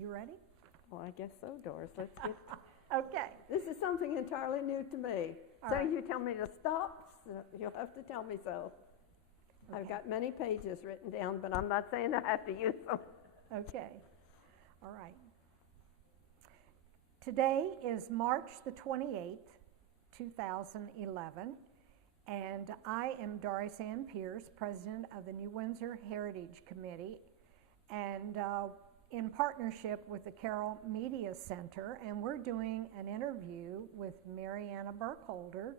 You ready? Well, I guess so, Doris. Let's get. Okay. This is something entirely new to me. All So right. you tell me to stop, so you'll have to tell me so. Okay. I've got many pages written down, but I'm not saying I have to use them. Okay. All right. Today is March the 28th, 2011, and I am Doris Ann Pierce, President of the New Windsor Heritage Committee, and in partnership with the Carroll Media Center, and we're doing an interview with Marianna Burkholder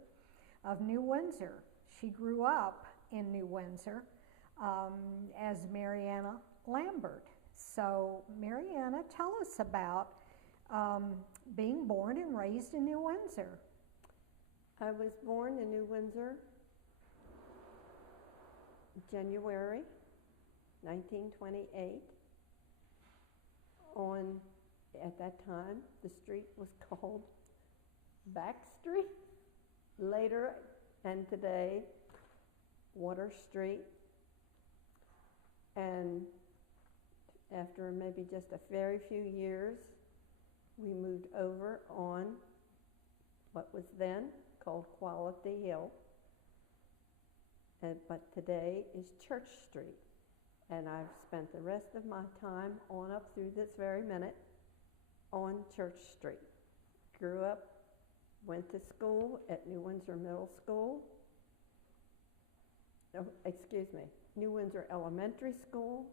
of New Windsor. She grew up in New Windsor as Marianna Lambert. So, Marianna, tell us about being born and raised in New Windsor. I was born in New Windsor, January 1928. At that time, the street was called Back Street. Later, and today, Water Street. And after maybe just a very few years, we moved over on what was then called Quality Hill, but today is Church Street. And I've spent the rest of my time on up through this very minute on Church Street. Grew up, went to school at New Windsor Middle School, New Windsor Elementary School,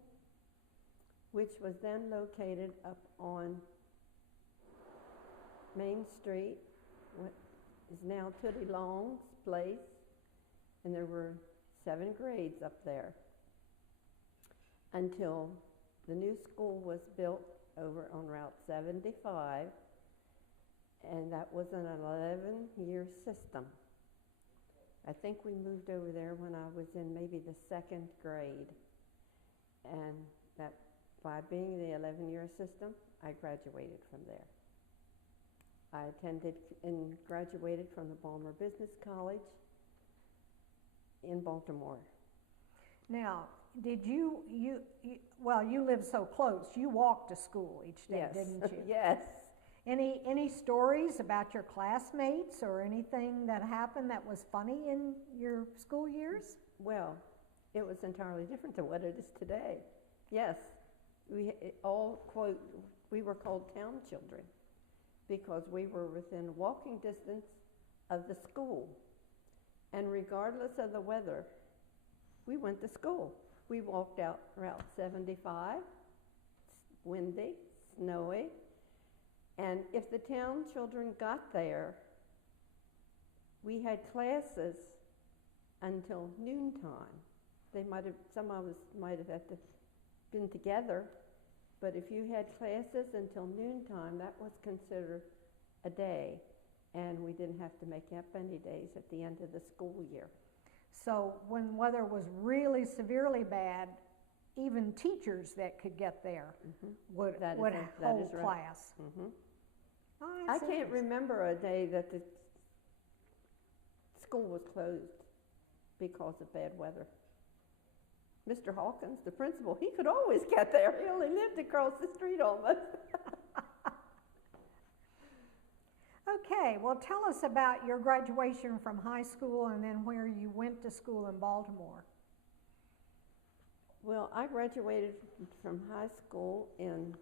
which was then located up on Main Street, what is now Tootie Long's place, and there were 7 grades up there until the new school was built over on Route 75, and that was an 11-year system. I think we moved over there when I was in maybe the 2nd grade, and that by being the 11-year system, I graduated from there. I attended and graduated from the Balmer Business College in Baltimore. Now, did you lived so close, you walked to school each day, Yes. didn't you? Yes. Any stories about your classmates or anything that happened that was funny in your school years? Well, it was entirely different than what it is today. Yes, we were called town children because we were within walking distance of the school. And regardless of the weather, we went to school. We walked out Route 75, windy, snowy, and if the town children got there, we had classes until noontime. Some of us might have had to been together, but if you had classes until noontime, that was considered a day, and we didn't have to make up any days at the end of the school year. So when weather was really severely bad, even teachers that could get there would hold right. class. Mm-hmm. Oh, I can't remember a day that the school was closed because of bad weather. Mr. Hawkins, the principal, he could always get there. He only lived across the street almost. Okay, well, tell us about your graduation from high school and then where you went to school in Baltimore. Well, I graduated from high school in,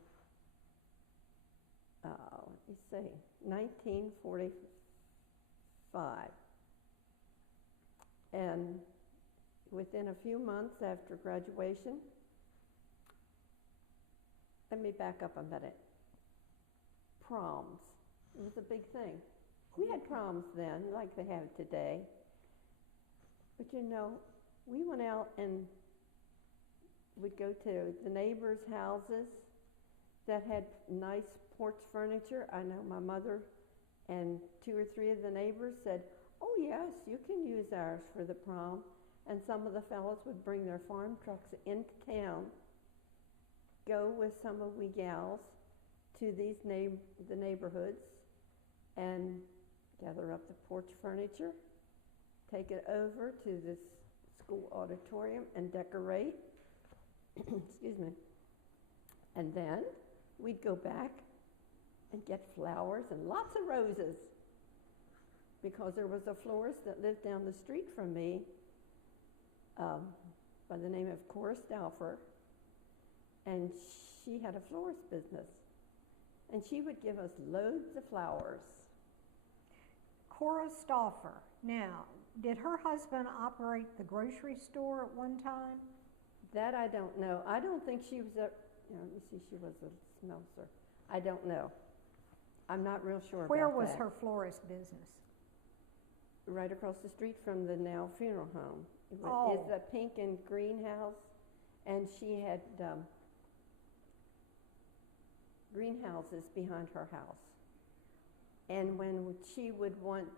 1945. And within a few months after graduation, let me back up a minute. Proms. It was a big thing. We had proms then, like they have today. But you know, we went out and we'd go to the neighbors' houses that had nice porch furniture. I know my mother and 2 or 3 of the neighbors said, "Oh yes, you can use ours for the prom." And some of the fellows would bring their farm trucks into town, go with some of we gals to these the neighborhoods and gather up the porch furniture, take it over to this school auditorium and decorate. Excuse me. And then we'd go back and get flowers and lots of roses, because there was a florist that lived down the street from me by the name of Cora Stauffer, and she had a florist business, and she would give us loads of flowers. Cora Stauffer. Now, did her husband operate the grocery store at one time? That I don't know. I don't think she was let me see, she was a smelter. I don't know. I'm not real sure Where about was that. her florist business? Right across the street from the now funeral home. Oh. It's a pink and green house, and she had greenhouses behind her house. And when she would want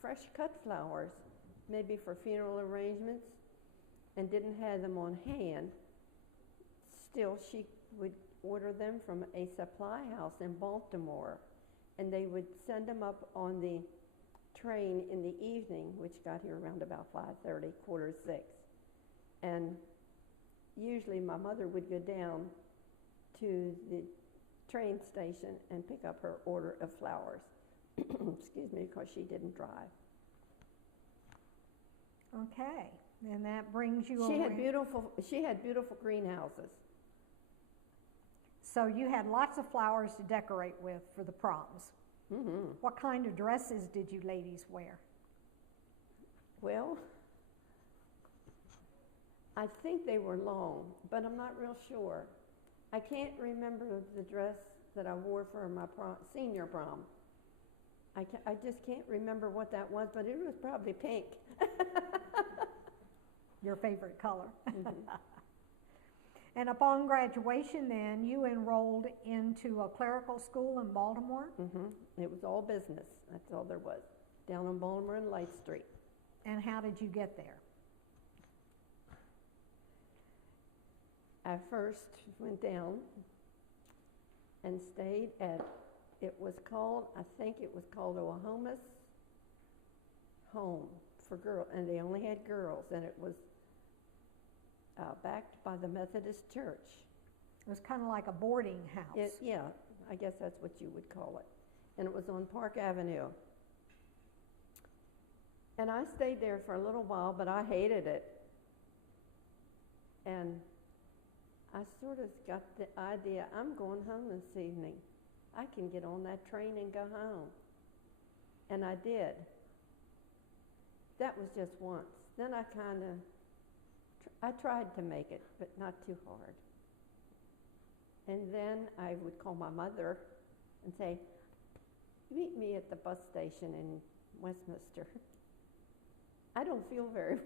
fresh cut flowers, maybe for funeral arrangements, and didn't have them on hand, still she would order them from a supply house in Baltimore, and they would send them up on the train in the evening, which got here around about 5:30, 5:45. And usually my mother would go down to the train station and pick up her order of flowers. Excuse me, because she didn't drive. Okay, and that brings you She had away. beautiful greenhouses. So you had lots of flowers to decorate with for the proms. Mm-hmm. What kind of dresses did you ladies wear? Well, I think they were long, but I'm not real sure. I can't remember the dress that I wore for my senior prom. I just can't remember what that was, but it was probably pink. Your favorite color. Mm-hmm. And upon graduation then, you enrolled into a clerical school in Baltimore? Mm-hmm. It was all business. That's all there was. Down on Baltimore and Light Street. And how did you get there? I first went down and stayed at, I think it was called Oklahoma's Home for Girls, and they only had girls, and it was backed by the Methodist Church. It was kind of like a boarding house. Yeah, I guess that's what you would call it. And it was on Park Avenue. And I stayed there for a little while, but I hated it. And I sort of got the idea, I'm going home this evening. I can get on that train and go home. And I did. That was just once. Then I tried to make it, but not too hard. And then I would call my mother and say, meet me at the bus station in Westminster. I don't feel very well.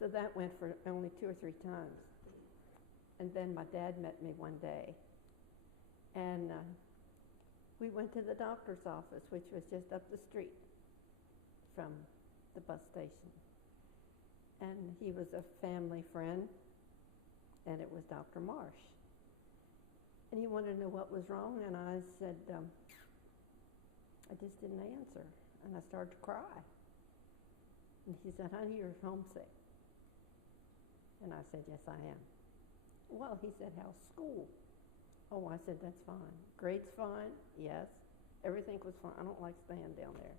So that went for only 2 or 3 times. And then my dad met me one day. And we went to the doctor's office, which was just up the street from the bus station. And he was a family friend, and it was Dr. Marsh. And he wanted to know what was wrong, and I said, I just didn't answer. And I started to cry. And he said, honey, you're homesick. And I said, yes, I am. Well, he said, how's school? Oh, I said, that's fine. Grades fine? Yes. Everything was fine. I don't like staying down there.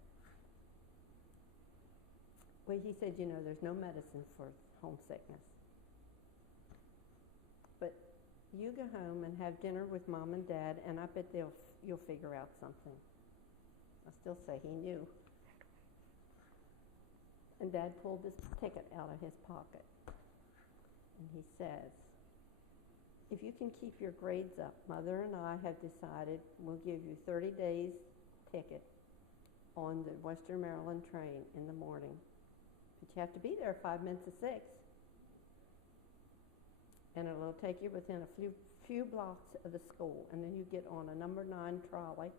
Well, he said, you know, there's no medicine for homesickness. But you go home and have dinner with Mom and Dad, and I bet you'll figure out something. I still say he knew. And Dad pulled this ticket out of his pocket. And he says, if you can keep your grades up, Mother and I have decided we'll give you 30 days ticket on the Western Maryland train in the morning. But you have to be there 5 minutes to 6. And it'll take you within a few blocks of the school. And then you get on a number 9 trolley,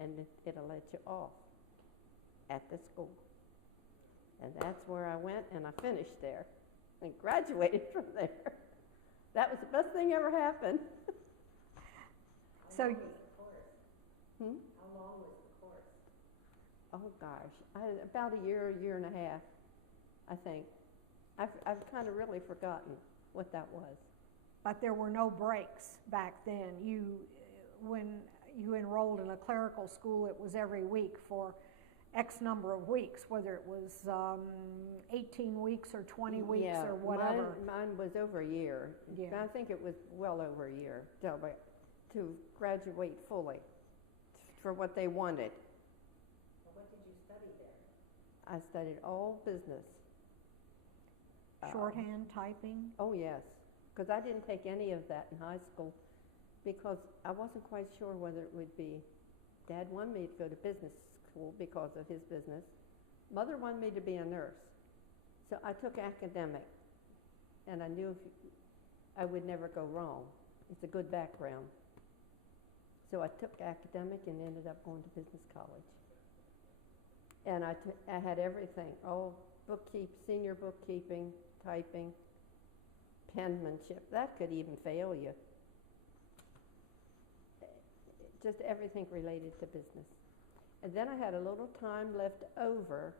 and it'll let you off at the school. And that's where I went, and I finished there and graduated from there. That was the best thing ever happened. So, How long was the course? How long was the course? Oh gosh, about a year and a half, I think. I've kind of really forgotten what that was. but there were no breaks back then. When you enrolled in a clerical school, it was every week for X number of weeks, whether it was 18 weeks or 20 weeks Yeah, or whatever. Mine was over a year. Yeah. I think it was well over a year to graduate fully for what they wanted. Well, what did you study there? I studied all business. Shorthand, typing. Oh, yes, because I didn't take any of that in high school because I wasn't quite sure whether it would be. Dad wanted me to go to business school because of his business. Mother wanted me to be a nurse. So I took academic, and I knew I would never go wrong. It's a good background. So I took academic and ended up going to business college. And I had everything, senior bookkeeping, typing, penmanship. That could even fail you. Just everything related to business. And then I had a little time left over,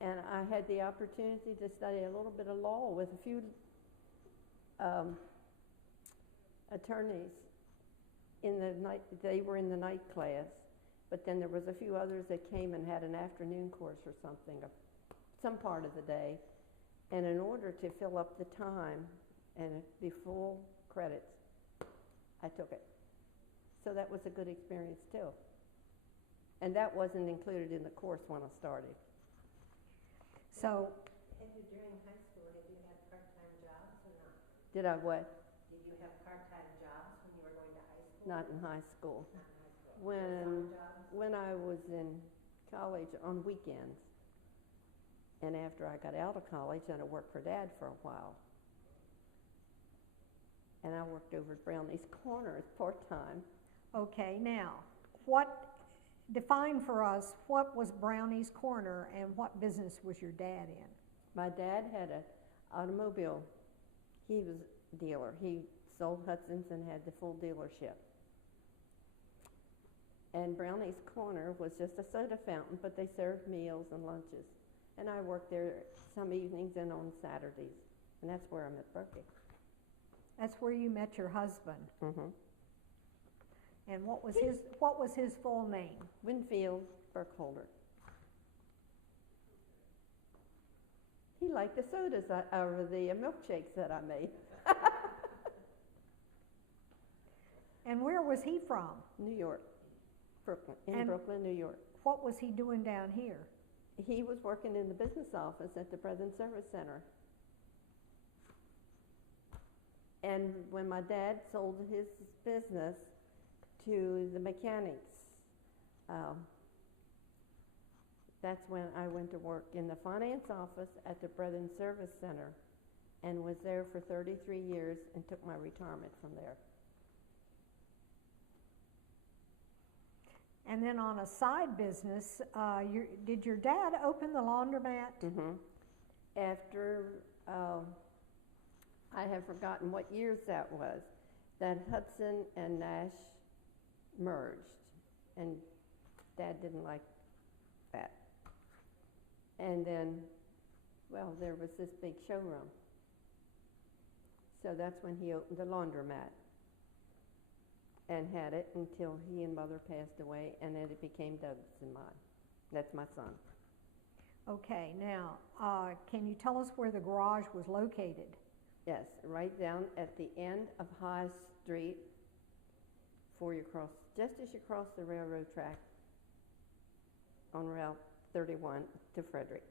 and I had the opportunity to study a little bit of law with a few attorneys in the night. They were in the night class, but then there was a few others that came and had an afternoon course or something, some part of the day. And in order to fill up the time and be full credits, I took it. So that was a good experience too. And that wasn't included in the course when I started. So, During high school, did you have part-time jobs or not? Did I what? Did you have part-time jobs when you were going to high school? Not in high school. Not in high school. Summer jobs? When I was in college on weekends, and after I got out of college, then I worked for Dad for a while. And I worked over at Brownie's Corners part-time. okay, now, define for us what was Brownie's Corner and what business was your dad in? My dad had an automobile. He was a dealer. He sold Hudson's and had the full dealership. And Brownie's Corner was just a soda fountain, but they served meals and lunches. And I worked there some evenings and on Saturdays. And that's where I met Berkey. That's where you met your husband. Mm-hmm. And what was his full name? Winfield Burkholder. He liked the sodas or the milkshakes that I made. And where was he from? New York, Brooklyn, And- Brooklyn, New York. What was he doing down here? He was working in the business office at the President Service Center. And when my dad sold his business to the mechanics, that's when I went to work in the finance office at the President Service Center and was there for 33 years and took my retirement from there. And then on a side business, did your dad open the laundromat? Mm-hmm. After, I have forgotten what years that was, that Hudson and Nash merged, and Dad didn't like that. And then, well, there was this big showroom. So that's when he opened the laundromat and had it until he and Mother passed away, and then it became Doug's and mine. That's my son. Okay, now, can you tell us where the garage was located? Yes, right down at the end of High Street, before you cross, just as you cross the railroad track on Route 31 to Frederick.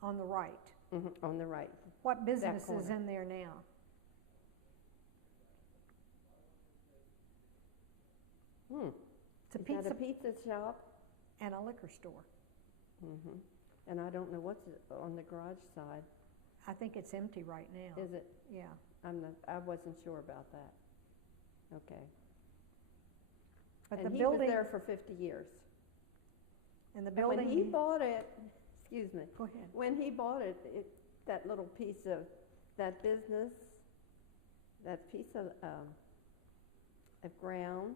On the right. Mm-hmm, on the right. What business is corner. in there now? It's a Is pizza that a pizza shop? and a liquor store. Mm-hmm. And I don't know what's on the garage side. I think it's empty right now. Is it? Yeah. I wasn't sure about that. Okay. But And the he building, was there for 50 years. and the And building. when he bought it, excuse me, Go ahead. when he bought it, that little piece of that business, that piece of ground,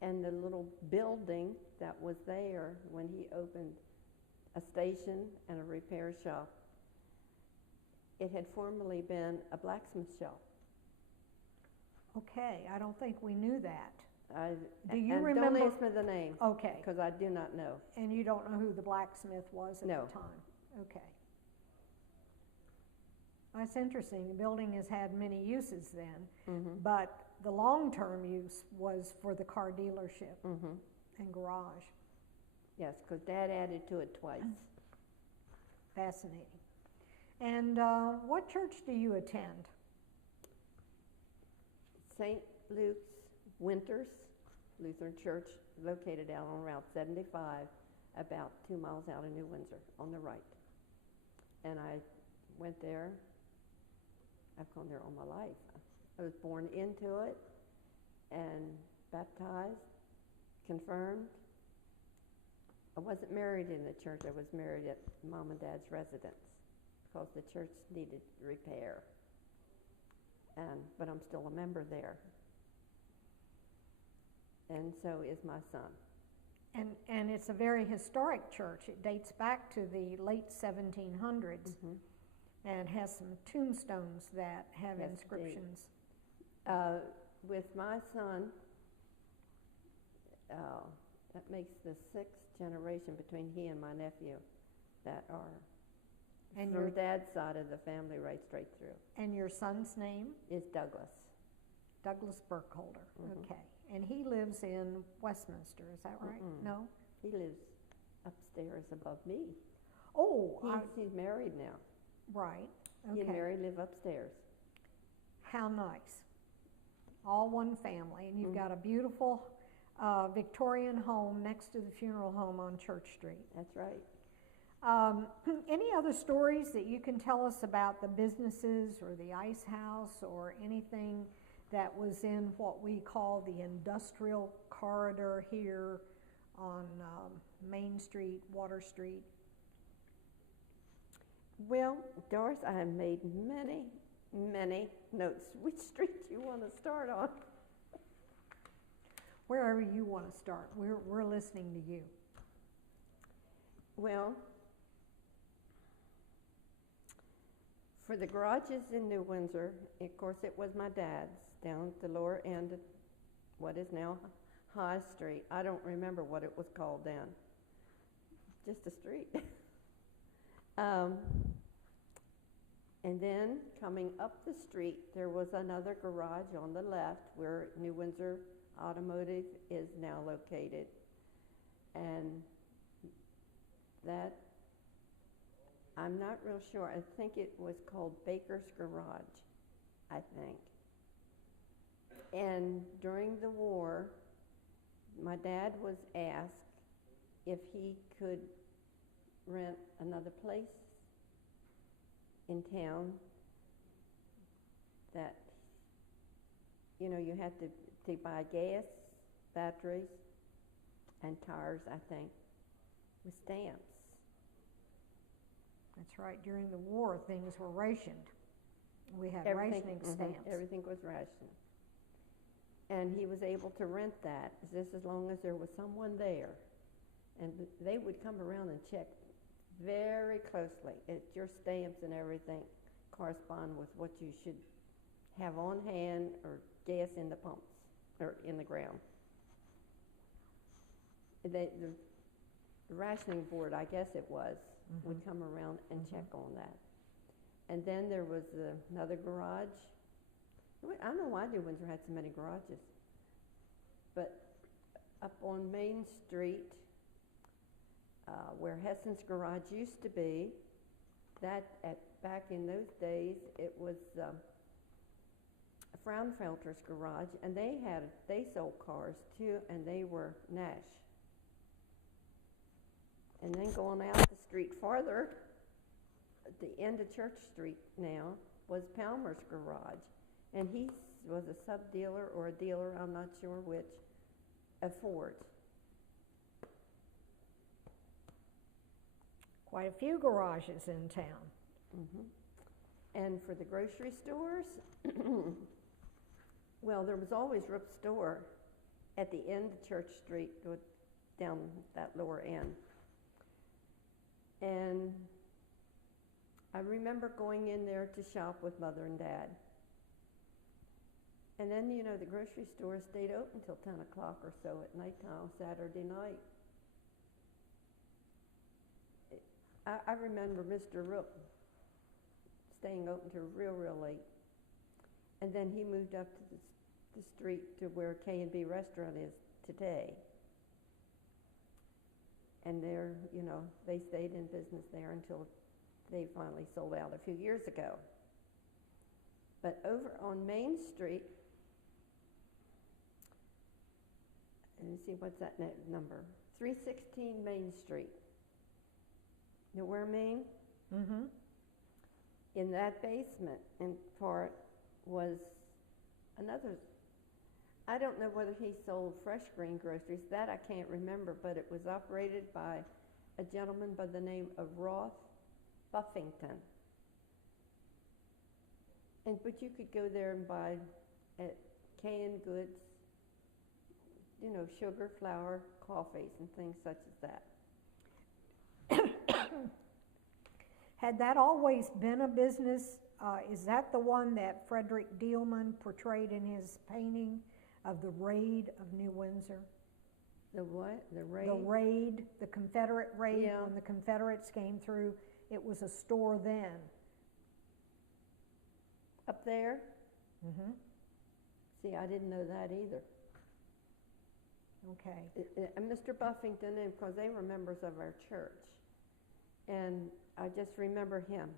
and the little building that was there when he opened a station and a repair shop, it had formerly been a blacksmith shop. Okay, I don't think we knew that. Do you and remember? Don't ask me the name, Okay, because I do not know. and you don't know who the blacksmith was at No. the time? Okay. That's interesting. The building has had many uses then, Mm-hmm. but the long-term use was for the car dealership Mm-hmm. and garage. Yes, because Dad added to it twice. Fascinating. And what church do you attend? St. Luke's Winters Lutheran Church, located out on Route 75, about 2 miles out of New Windsor, on the right. And I went there. I've gone there all my life. I was born into it and baptized, confirmed. I wasn't married in the church. I was married at Mom and Dad's residence because the church needed repair. But I'm still a member there. And so is my son. And it's a very historic church. It dates back to the late 1700s Mm-hmm. and has some tombstones that have Yes, inscriptions. With my son, that makes the 6th generation between he and my nephew that are And from your Dad's side of the family right straight through. and your son's name? Is Douglas. Douglas Burkholder. Mhm. Okay. And he lives in Westminster, is that right? Mm-mm. No? He lives upstairs above me. Oh, He's married now. right. He and Okay. Mary live upstairs. How nice. All one family. And you've Mhm. got a beautiful Victorian home next to the funeral home on Church Street. That's right. Any other stories that you can tell us about the businesses or the ice house or anything that was in what we call the industrial corridor here on Main Street, Water Street? Well, Doris, I have made many, many notes. Which street do you want to start on? Wherever you want to start. We're listening to you. Well, for the garages in New Windsor, of course, it was my dad's down at the lower end of what is now High Street. I don't remember what it was called then. Just a street. And then coming up the street, there was another garage on the left where New Windsor Automotive is now located. And that, I'm not real sure. I think it was called Baker's Garage, I think. And during the war, my dad was asked if he could rent another place in town that, you know, you had to buy gas, batteries, and tires, I think, with stamps. That's right. During the war, things were rationed. We had Everything- rationing mhm, stamps. Everything was rationed. And he was able to rent that just as long as there was someone there. And they would come around and check very closely if your stamps and everything correspond with what you should have on hand or gas in the pumps or in the ground. The rationing board, I guess it was, would come around and check on that. And then there was another garage. I don't know why New Windsor had so many garages. But up on Main Street, where Hessen's garage used to be, back in those days, it was Fraunfelter's garage, and they sold cars too, and they were Nash. And then going out the street farther, at the end of Church Street now, was Palmer's garage. And he was a sub-dealer or a dealer, I'm not sure which, of Ford's. Quite a few garages in town. Mm-hmm. And for the grocery stores, well, there was always Rip Store at the end of Church Street, down that lower end. And I remember going in there to shop with Mother and Dad. And then, you know, the grocery store stayed open till 10 o'clock or so at nighttime, Saturday night. I remember Mr. Rook staying open till real, real late. And then he moved up to the street to where K&B Restaurant is today. And there, you know, they stayed in business there until they finally sold out a few years ago. But over on Main Street, let me see, what's that number? 316 Main Street. You know where Main? Mm-hmm. In that basement in part was another, I don't know whether he sold fresh green groceries, that I can't remember, but it was operated by a gentleman by the name of Roth Buffington. But you could go there and buy canned goods, you know, sugar, flour, coffees, and things such as that. Had that always been a business? Is that the one that Frederick Dielman portrayed in his painting of the raid of New Windsor? The what? The raid? The raid, the Confederate raid, Yeah. when the Confederates came through. It was a store then. Up there? Mm-hmm. See, I didn't know that either. Okay. And Mr. Buffington, and because they were members of our church. And I just remember him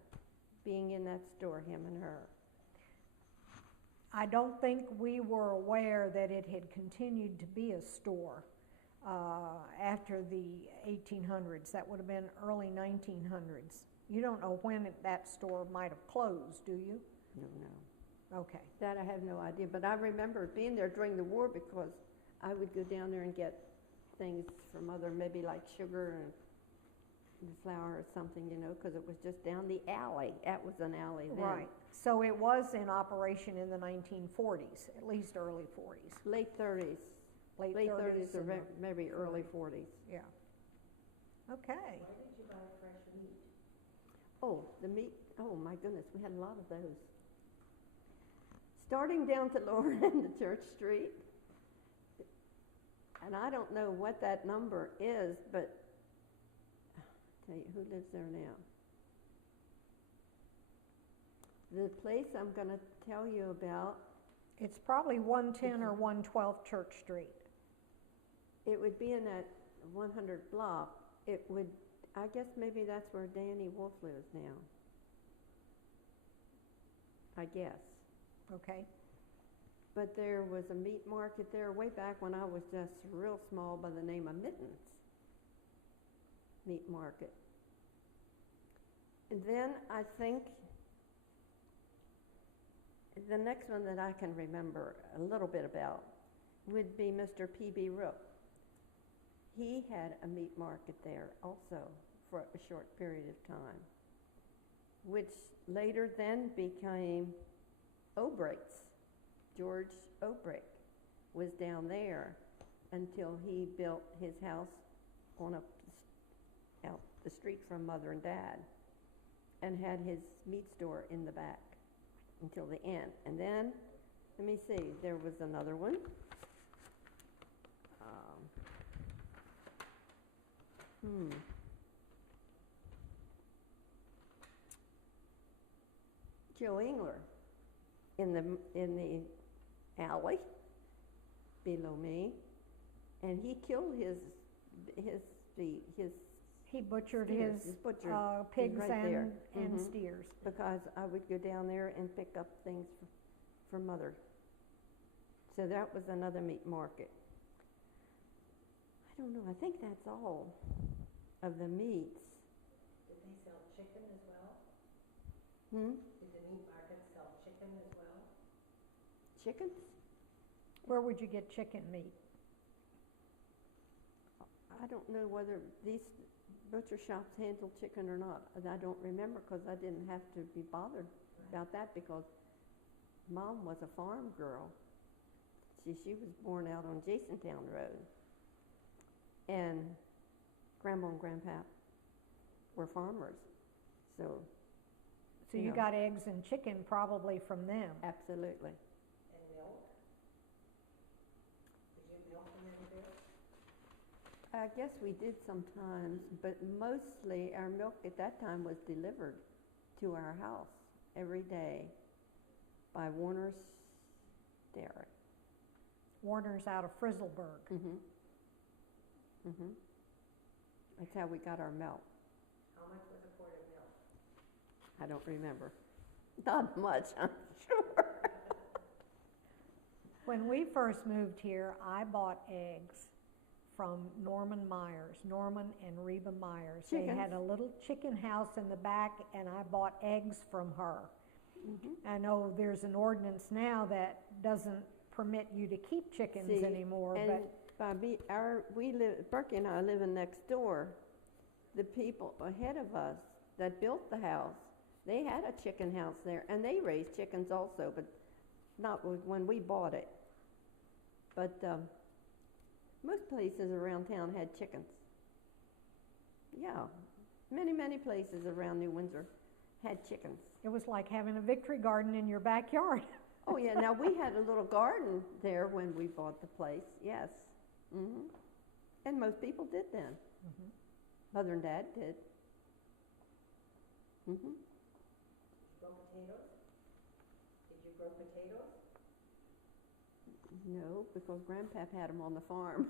being in that store, him and her. I don't think we were aware that it had continued to be a store after the 1800s. That would have been early 1900s. You don't know when that store might have closed, do you? No. Okay. That I have no idea. But I remember being there during the war because I would go down there and get things for Mother, maybe like sugar and flour or something, you know, because it was just down the alley. That was an alley then. Right. So it was in operation in the 1940s, at least early 40s. Late 30s. Late 30s or and maybe early 40s. Yeah. Okay. Why did you buy fresh meat? Oh, the meat. Oh, my goodness. We had a lot of those. Starting down to lower end of Church Street. And I don't know what that number is, but tell you who lives there now. The place I'm going to tell you about, It's probably 110 or 112 Church Street. it would be in that 100 block. It would, I guess maybe that's where Danny Wolf lives now. I guess. Okay. But there was a meat market there way back when I was just real small by the name of Mittens Meat Market. And then I think the next one that I can remember a little bit about would be Mr. P.B. Rook. He had a meat market there also for a short period of time, which later then became Obrick's. George Obrick was down there until he built his house on out the street from Mother and Dad and had his meat store in the back until the end. And then, let me see, there was another one. Joe Engler in the alley below me, and he killed his He butchered steers, his butchered pigs right there. and Mhm. steers. Because I would go down there and pick up things for Mother. So that was another meat market. I don't know, I think that's all of the meats. Did they sell chicken as well? Did the meat market sell chicken as well? Chickens? Where would you get chicken meat? I don't know whether these butcher shops handle chicken or not. I don't remember because I didn't have to be bothered about that because Mom was a farm girl. She was born out on Jasontown Road. And Grandma and Grandpa were farmers. So So you got eggs and chicken probably from them. absolutely. And milk? I guess we did sometimes, but mostly our milk at that time was delivered to our house every day by Warner's Dairy. Warner's out of Frizzleburg. That's how we got our milk. How much was a quart of milk? I don't remember. Not much, I'm sure. When we first moved here, I bought eggs from Norman and Reba Myers. They Chickens? had a little chicken house in the back, and I bought eggs from her. I know there's an ordinance now that doesn't permit you to keep chickens See, anymore, and but Berkey and I living next door. The people ahead of us that built the house, they had a chicken house there, and they raised chickens also, but not when we bought it. But most places around town had chickens. Yeah, many places around New Windsor had chickens. it was like having a victory garden in your backyard. Oh yeah, now we had a little garden there when we bought the place, yes. And most people did then. Mother and Dad did. Did you grow potatoes? Did you grow potatoes? No, because Grandpap had them on the farm.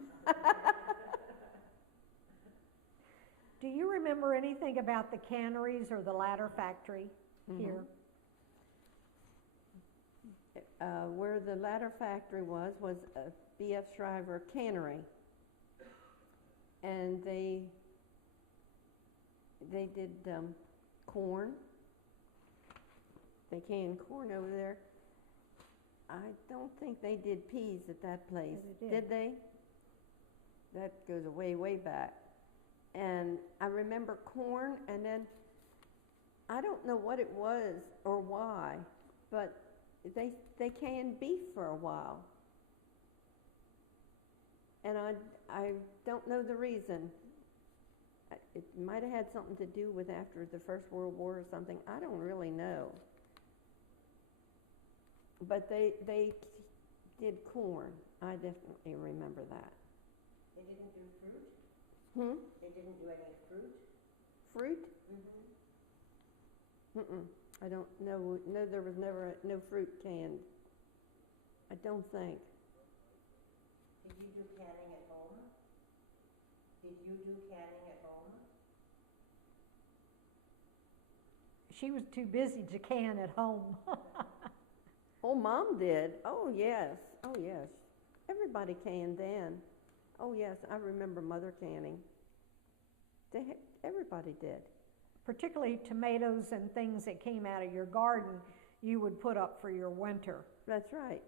Do you remember anything about the canneries or the ladder factory here? Where the ladder factory was a B.F. Shriver cannery. And they did corn. They canned corn over there. I don't think they did peas at that place. Yeah, they did. Did they? That goes way back. And I remember corn, and then I don't know what it was or why, but they canned beef for a while. And I don't know the reason. It might have had something to do with after the First World War or something. I don't really know. But they did corn. I definitely remember that. They didn't do fruit? They didn't do any fruit? Fruit? I don't know. No, there was never no fruit canned. I don't think. Did you do canning at home? Did you do canning at home? She was too busy to can at home. Oh, Mom did. Oh, yes. Oh, yes. Everybody canned then. Oh, yes. I remember Mother canning. Everybody did. Particularly tomatoes and things that came out of your garden, you would put up for your winter. That's right.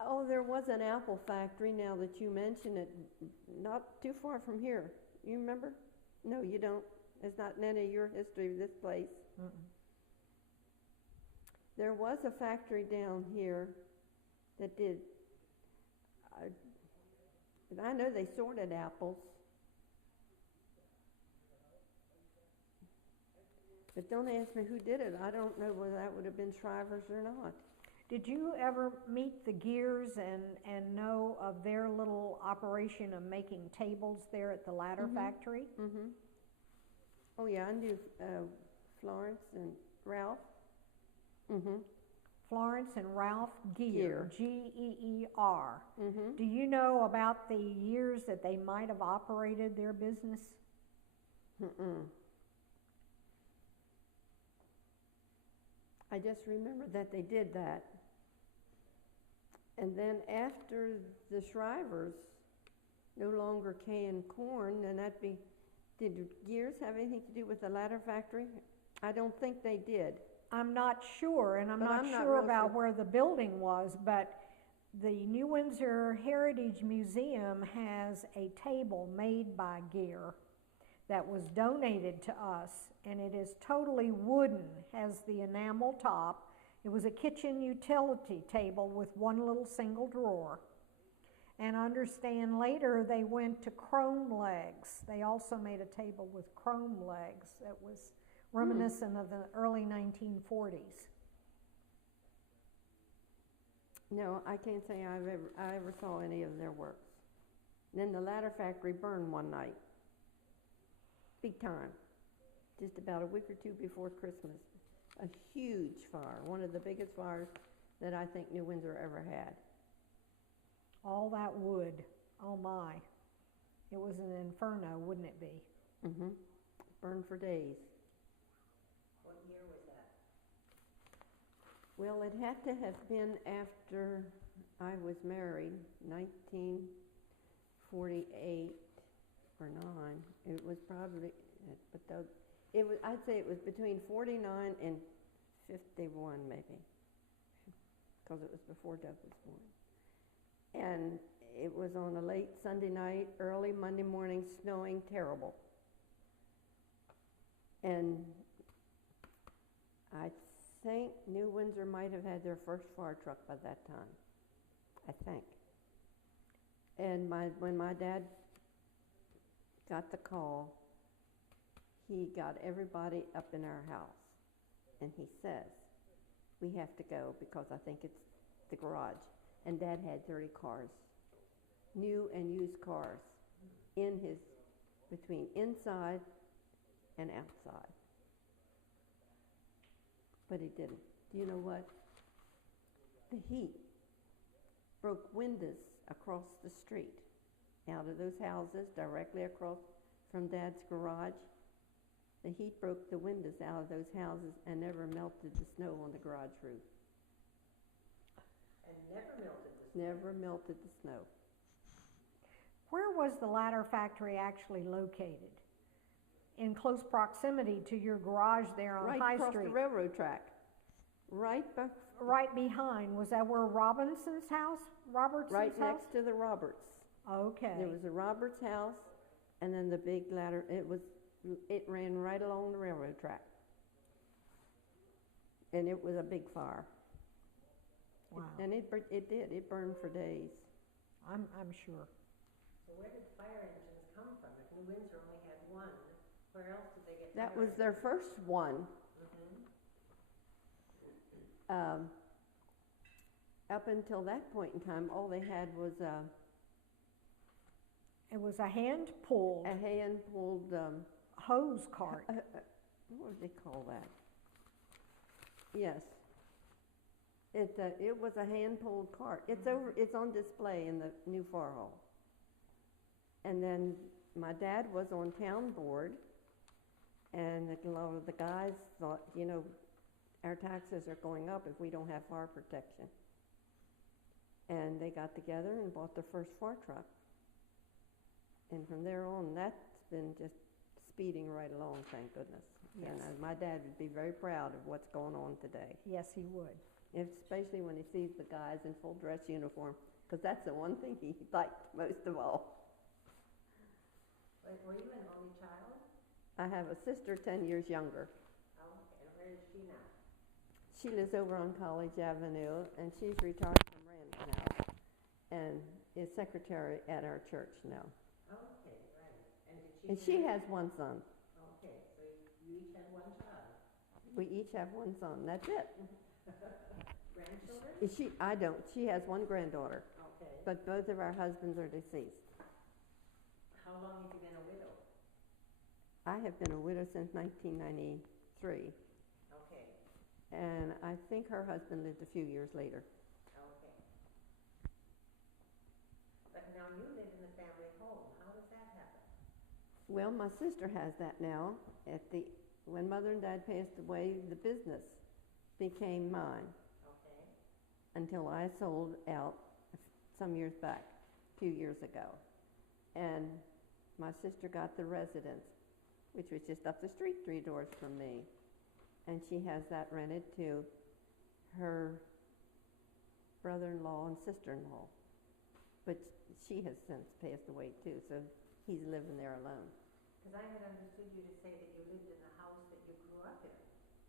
Oh, there was an apple factory, now that you mention it, not too far from here. You remember? No, you don't. It's not in any of your history of this place. There was a factory down here that did, I know they sorted apples. But don't ask me who did it. I don't know whether that would have been Shriver's or not. Did you ever meet the Gears and know of their little operation of making tables there at the ladder factory? Oh yeah, I knew Florence and Ralph. Florence and Ralph Geer, G-E-E-R. Mm-hmm. Do you know about the years that they might have operated their business? I just remember that they did that. And then after the Shrivers no longer canned corn, then did Gears have anything to do with the ladder factory? I don't think they did. I'm not sure, and I'm But not I'm not sure real about sure. where the building was, but the New Windsor Heritage Museum has a table made by Geer that was donated to us, and it is totally wooden, has the enamel top. It was a kitchen utility table with one little single drawer. And I understand later they went to chrome legs. They also made a table with chrome legs that was reminiscent of the early 1940s. No, I can't say I ever saw any of their works. Then the ladder factory burned one night. Big time. Just about a week or two before Christmas. A huge fire, one of the biggest fires that I think New Windsor ever had. All that wood, oh my. It was an inferno, wouldn't it be? Mm-hmm. Burned for days. What year was that? Well, it had to have been after I was married, 1948 or 9. It was probably, but it was, I'd say it was between 49 and 51 maybe, because it was before Doug was born. And it was on a late Sunday night, early Monday morning, snowing terrible. And I think New Windsor might have had their first fire truck by that time, I think. And when my dad got the call, he got everybody up in our house. And he says, we have to go because I think it's the garage. And Dad had 30 cars, new and used cars, in his, between inside and outside. But he didn't. Do you know what? The heat broke windows across the street, out of those houses directly across from Dad's garage. The heat broke the windows out of those houses and never melted the snow on the garage roof. And never melted the snow? Never melted the snow. Where was the ladder factory actually located? In close proximity to your garage there on High Right across Street? the railroad track. Right behind. Was that where Robertson's house right house? next to the Roberts. Okay. There was a Roberts house, and then the big ladder. It ran right along the railroad track, and it was a big fire. Wow. And it did. It burned for days. I'm sure. So where did fire engines come from? If New Windsor only had one, where else did they get That fire was their first one. Mm-hmm. Up until that point in time, all they had was It was a hand-pulled a hand-pulled, hose cart. what would they call that? Yes. It was a hand-pulled cart. It's on display in the new fire hall. And then my dad was on town board, and a lot of the guys thought, our taxes are going up if we don't have fire protection. And they got together and bought their first fire truck. And from there on, that's been just speeding right along, thank goodness. Yes. And my dad would be very proud of what's going on today, Yes, he would. especially when he sees the guys in full dress uniform, because that's the one thing he liked most of all. Were you an only child? I have a sister 10 years younger. Oh, okay. And where is she now? She lives over on College Avenue, and she's retired from Rand now, and is secretary at our church now. Okay, right. And she has one son. Okay, so you each had one child. We each have one son. That's it. Grandchildren? I don't. She has one granddaughter, Okay. but both of our husbands are deceased. How long have you been a widow? I have been a widow since 1993, Okay, and I think her husband lived a few years later. okay. But now you live in the family home. How does that happen? Well, my sister has that now. When Mother and Dad passed away, the business became mine Okay. until I sold out some years back, a few years ago. And my sister got the residence, which was just up the street 3 doors from me. And she has that rented to her brother-in-law and sister-in-law. But she has since passed away too, so he's living there alone. Because I had understood you to say that you lived in the house that you grew up in.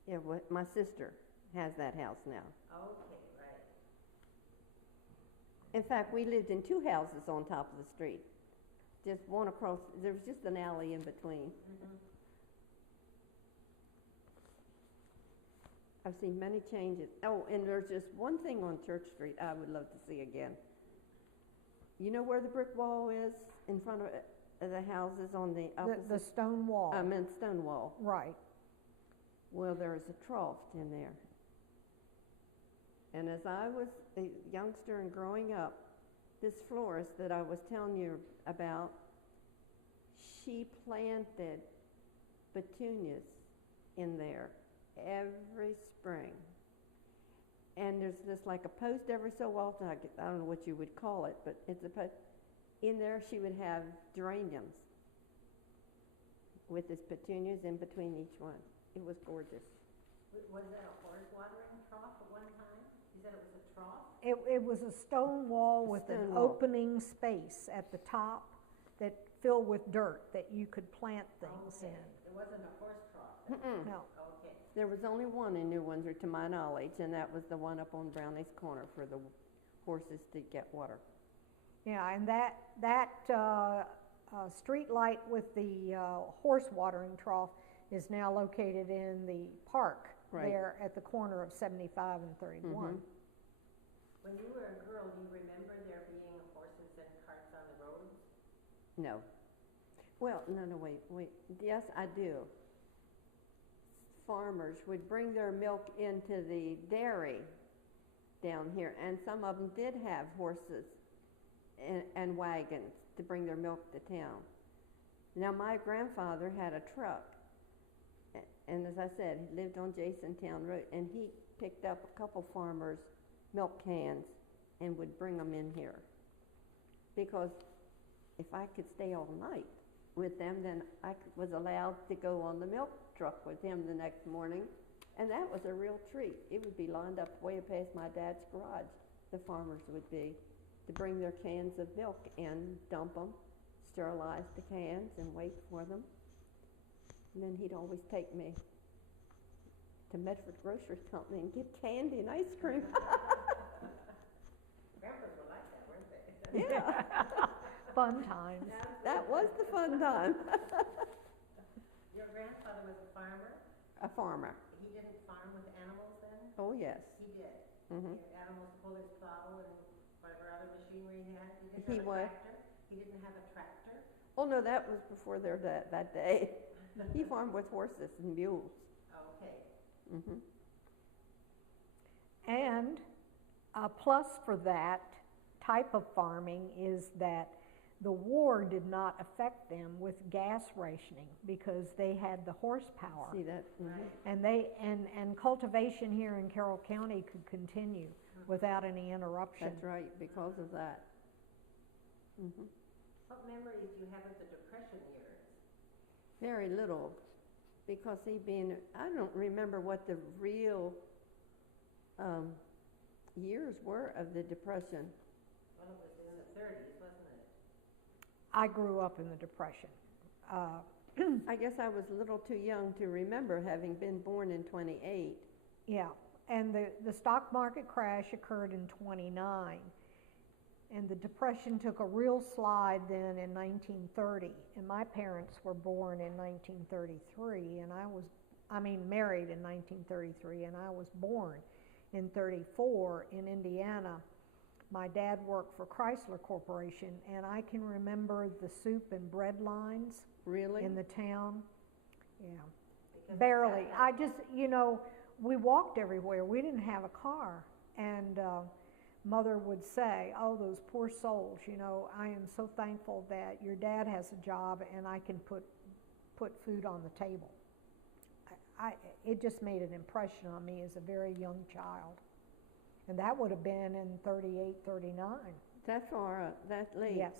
Yeah, my sister has that house now. Okay, right. In fact, we lived in 2 houses on top of the street. Just one across, there was just an alley in between. Mm-hmm. I've seen many changes. Oh, and there's just one thing on Church Street I would love to see again. you know where the brick wall is in front of the houses on the opposite? The stone wall. I meant stone wall. Right. Well, there's a trough in there. And as I was a youngster and growing up, this florist that I was telling you about, she planted petunias in there every spring. And there's this like a post every so often, I don't know what you would call it, but it's a post. In there she would have geraniums with this petunias in between each one. It was gorgeous. Was that a horse watering trough at one time? You said it was a trough? It was a stone wall with an opening space at the top that filled with dirt that you could plant things in. It wasn't a horse trough? Mm-mm. No. Okay. There was only one in New Windsor to my knowledge, and that was the one up on Brownie's Corner for the horses to get water. Yeah, and that street light with the horse watering trough is now located in the park there at the corner of 75 and 31. Mm-hmm. When you were a girl, do you remember there being horses and carts on the roads? No. Well, no, wait. Yes, I do. Farmers would bring their milk into the dairy down here, and some of them did have horses and wagons to bring their milk to town. Now, my grandfather had a truck, and as I said, he lived on Jasontown Road, and he picked up a couple farmers' milk cans and would bring them in here. Because if I could stay all night with them, then I was allowed to go on the milk truck with him the next morning, and that was a real treat. It would be lined up way past my dad's garage, the farmers would be, to bring their cans of milk and dump them, sterilize the cans and wait for them. And then he'd always take me to Medford Grocery Company and get candy and ice cream. Grandpas were like that, weren't they? Yeah. Fun times. That was the fun time. Your grandfather was a farmer? A farmer. He didn't farm with animals then? Oh, yes. He did. Mm-hmm. He had animals to pull his plow and whatever other machinery he had. He didn't He have a was. tractor? He didn't have a tractor? Oh, no, that was before that day. He farmed with horses and mules. Okay. Mm-hmm. And a plus for that type of farming is that the war did not affect them with gas rationing because they had the horsepower. See that? Mm-hmm. And and cultivation here in Carroll County could continue without any interruption. That's right, because of that. Mm-hmm. What memories do you have of the Depression years? Very little, because I don't remember what the real years were of the Depression. Well, it was in the 30s, wasn't it? I grew up in the Depression. I guess I was a little too young to remember, having been born in 28. Yeah, and the stock market crash occurred in 29, and the Depression took a real slide then in 1930, and my parents were born in 1933, and married in 1933, and I was born in 34 in Indiana. My dad worked for Chrysler Corporation, and I can remember the soup and bread lines Really? in the town. Yeah, Because barely. I just, we walked everywhere. We didn't have a car, and Mother would say, "Oh, those poor souls. I am so thankful that your dad has a job and I can put food on the table." It just made an impression on me as a very young child. And that would have been in 38, 39. That far, that late? Yes.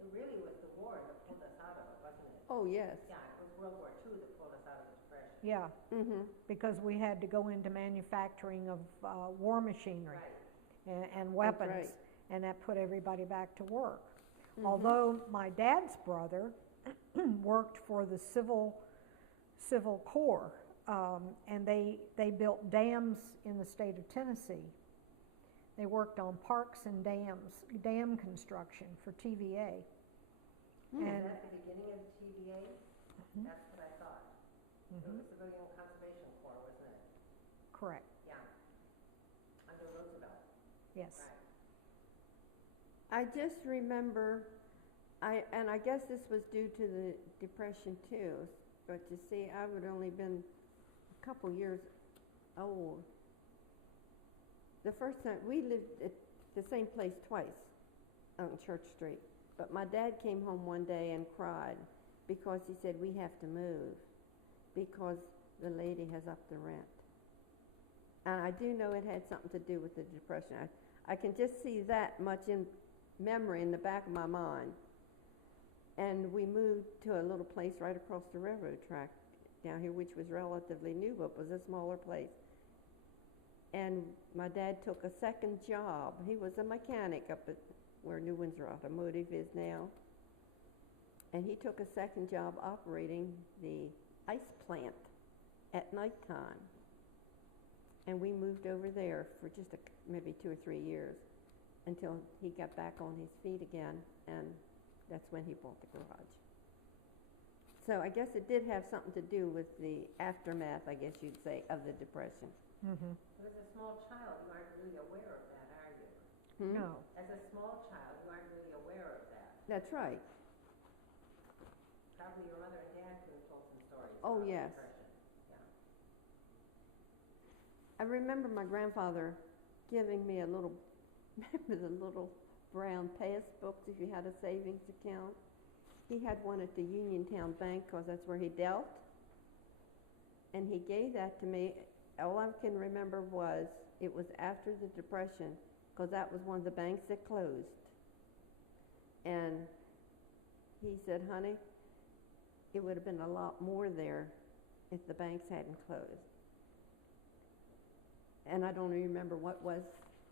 it really was the war that pulled us out of it, wasn't it? Oh, yes. Yeah, it was World War II that pulled us out of the Depression. Yeah, Mm-hmm. because we had to go into manufacturing of war machinery Right. and weapons, right. and that put everybody back to work. Mm-hmm. Although my dad's brother worked for the Civil Corps, and they built dams in the state of Tennessee. They worked on parks and dam construction for TVA. Was And that the beginning of the TVA? That's what I thought. It was Civilian Conservation Corps, wasn't it? correct, Yeah. Under Roosevelt. yes. Right. I just remember, and I guess this was due to the Depression too, but you see, I would only been a couple years old. The first time, we lived at the same place twice on Church Street, but my dad came home one day and cried because he said, we have to move because the lady has upped the rent. And I do know it had something to do with the Depression. I can just see that much in memory in the back of my mind. And we moved to a little place right across the railroad track down here, which was relatively new, but was a smaller place. And my dad took a second job. He was a mechanic up at where New Windsor Automotive is now. And he took a second job operating the ice plant at nighttime. And we moved over there for just maybe 2 or 3 years until he got back on his feet again, and that's when he bought the garage. So I guess it did have something to do with the aftermath, I guess you'd say, of the Depression. Mm-hmm. But as a small child, you aren't really aware of that, are you? No. As a small child, you aren't really aware of that. That's right. Probably your mother and dad could have told some stories Oh, about the yes. Depression. Yeah. I remember my grandfather giving me remember the little brown pass books if you had a savings account? He had one at the Uniontown Bank because that's where he dealt. And he gave that to me. All I can remember was it was after the Depression because that was one of the banks that closed. And he said, honey, it would have been a lot more there if the banks hadn't closed. And I don't remember what was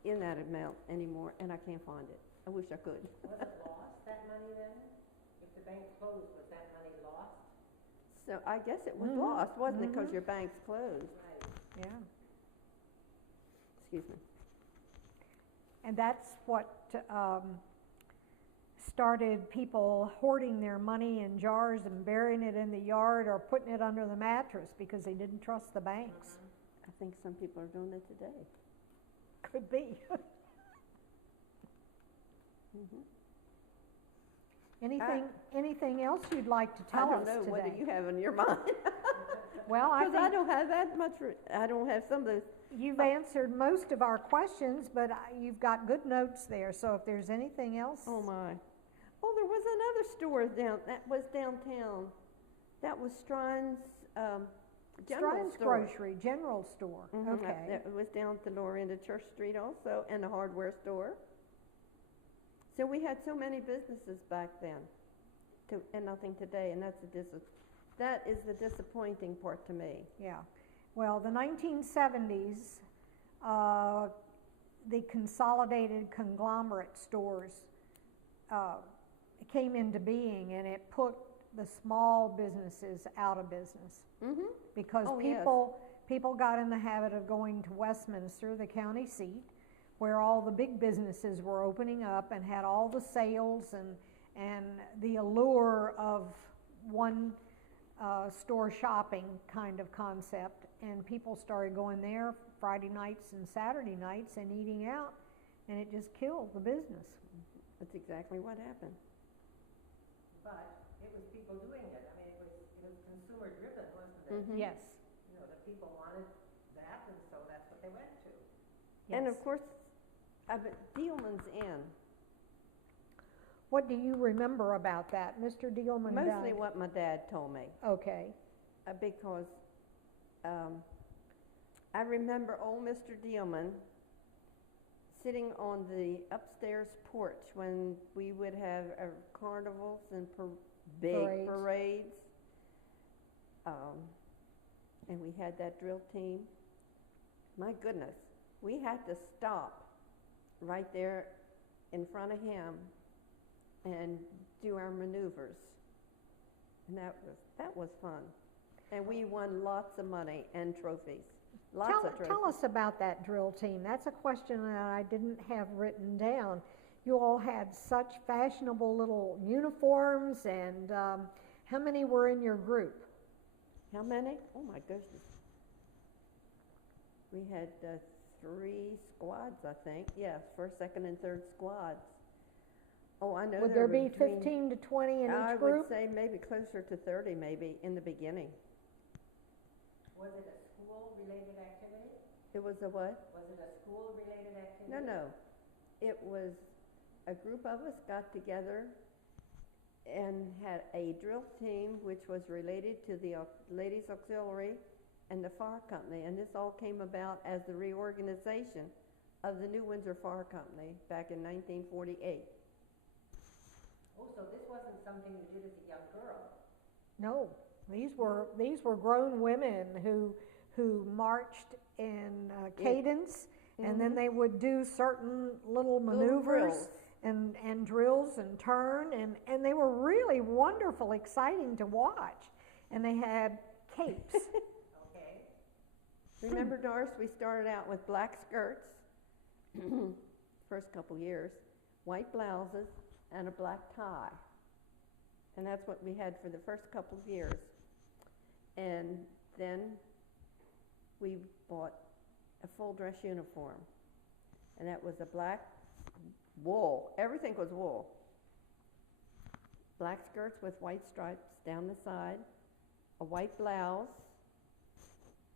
in that amount anymore, and I can't find it. I wish I could. Was it lost, that money then? If the bank closed, was that money lost? So I guess it was Mhm. lost, wasn't it, because Mhm. your bank's closed? Right. Yeah. Excuse me. And that's what started people hoarding their money in jars and burying it in the yard or putting it under the mattress because they didn't trust the banks. I think some people are doing it today. Could be. Mm-hmm. Anything else you'd like to tell us I don't know. What do today? you have in your mind? Well, I Because I think don't have that much. I don't have some of those. you've answered most of our questions, but you've got good notes there. So if there's anything else, Oh my. Oh, there was another store that was downtown. That was Strine's general Strine's store. Grocery, general store. Mhm. Okay. It was down at the lower end of Church Street also, and a hardware store. So we had so many businesses back then, and nothing today, and that is the disappointing part to me. Yeah. Well, the 1970s, the consolidated conglomerate stores came into being, and it put the small businesses out of business Mm-hmm. because Oh, yes. people got in the habit of going to Westminster, the county seat, where all the big businesses were opening up and had all the sales and the allure of one store shopping kind of concept, and people started going there Friday nights and Saturday nights and eating out, and it just killed the business. That's exactly what happened. But it was people doing it. I mean, it was consumer driven, wasn't it? Mhm. Yes. You know, the people wanted that, and so that's what they went to. And Yes. of course, Dealman's Inn. What do you remember about that? Mr. Dealman Mostly died. what my dad told me. Okay. Because I remember old Mr. Dealman sitting on the upstairs porch when we would have carnivals and big parades. And we had that drill team. My goodness, we had to stop right there in front of him and do our maneuvers. And that was fun. And we won lots of money and trophies. Lots of trophies. Tell us about that drill team. That's a question that I didn't have written down. You all had such fashionable little uniforms, and how many were in your group? How many? Oh my goodness. We had 3 squads, I think. Yes, first, second, and third squads. Oh, I know Would there there be were between, 15 to 20 in I each would group? say maybe closer to 30 maybe in the beginning. Was it a school-related activity? It was a what? Was it a school-related activity? No. It was a group of us got together and had a drill team which was related to the Ladies Auxiliary and the fire company. And this all came about as the reorganization of the New Windsor Fire Company back in 1948. Oh, so this wasn't something you did as a young girl? No, these were grown women who marched in cadence, and then they would do certain little maneuvers and drills and turn, and they were really wonderful, exciting to watch. And they had capes. Okay. Remember, Doris, we started out with black skirts, first couple years, white blouses, and a black tie. And that's what we had for the first couple of years. And then we bought a full dress uniform. And that was a black wool. Everything was wool. Black skirts with white stripes down the side, a white blouse.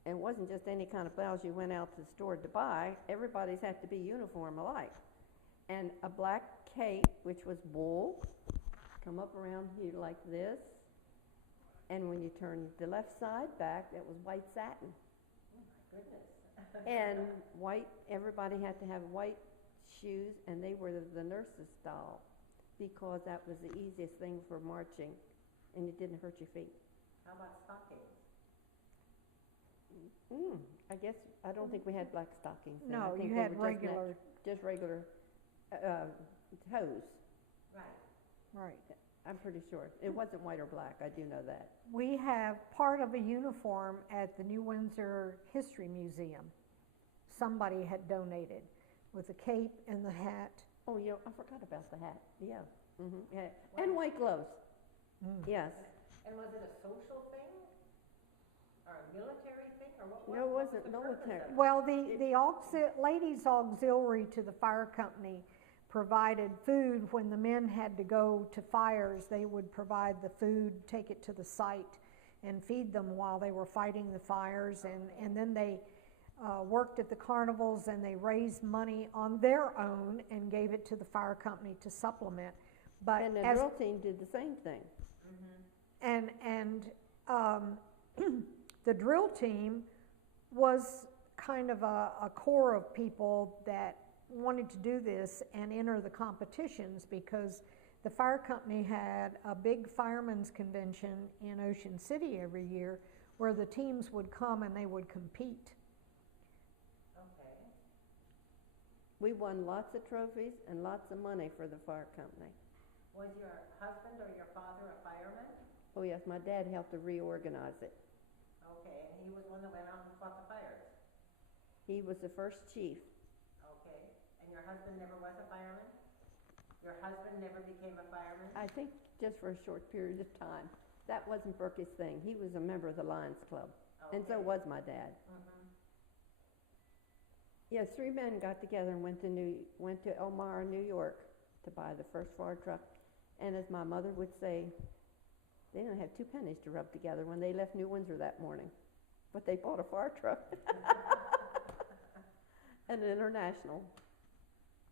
And it wasn't just any kind of blouse you went out to the store to buy. Everybody's had to be uniform alike. And a black cape, which was wool, come up around here like this. And when you turned the left side back, that was white satin. Oh, my goodness. And white, everybody had to have white shoes, and they were the nurse's style because that was the easiest thing for marching, and it didn't hurt your feet. How about stockings? I guess, I don't think we had black stockings then. No, I think you they had were regular. just regular toes. Right. Right. I'm pretty sure. It wasn't white or black, I do know that. We have part of a uniform at the New Windsor History Museum. Somebody had donated with a cape and the hat. Oh, yeah, I forgot about the hat. Yeah. Yeah. And white gloves. Yes. And was it a social thing? Or a military thing? Or what? No, it what was wasn't the purpose military. of it? Well, the ladies auxiliary to the fire company provided food when the men had to go to fires. They would provide the food, take it to the site, and feed them while they were fighting the fires. And then they worked at the carnivals, and they raised money on their own and gave it to the fire company to supplement. But And the as drill team did the same thing. and the drill team was kind of a core of people that wanted to do this and enter the competitions, because the fire company had a big firemen's convention in Ocean City every year where the teams would come and they would compete. Okay. We won lots of trophies and lots of money for the fire company. Was your husband or your father a fireman? Oh yes, my dad helped to reorganize it. Okay, and he was one that went out and fought the fires? He was the first chief. Okay. And your husband never was a fireman? Your husband never became a fireman? I think just for a short period of time. That wasn't Berkey's thing. He was a member of the Lions Club. And so Okay. was my dad. Yes, 3 men got together and went to Elmira, New York to buy the first fire truck. And as my mother would say, they didn't have 2 pennies to rub together when they left New Windsor that morning. But they bought a fire truck. And an international.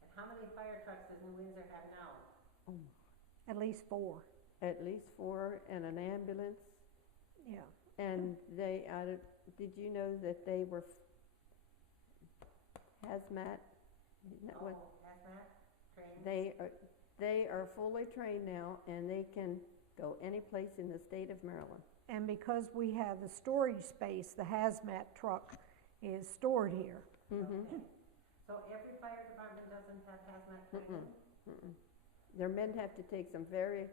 And how many fire trucks does New Windsor have now? At least 4. At least 4, and an ambulance. Yeah. And they, did you know that they were hazmat? Isn't that what? Hazmat trained? They are fully trained now, and they can go any place in the state of Maryland. And because we have the storage space, the hazmat truck is stored here. Okay. So every fire department doesn't have hazmat training? Their men have to take some very,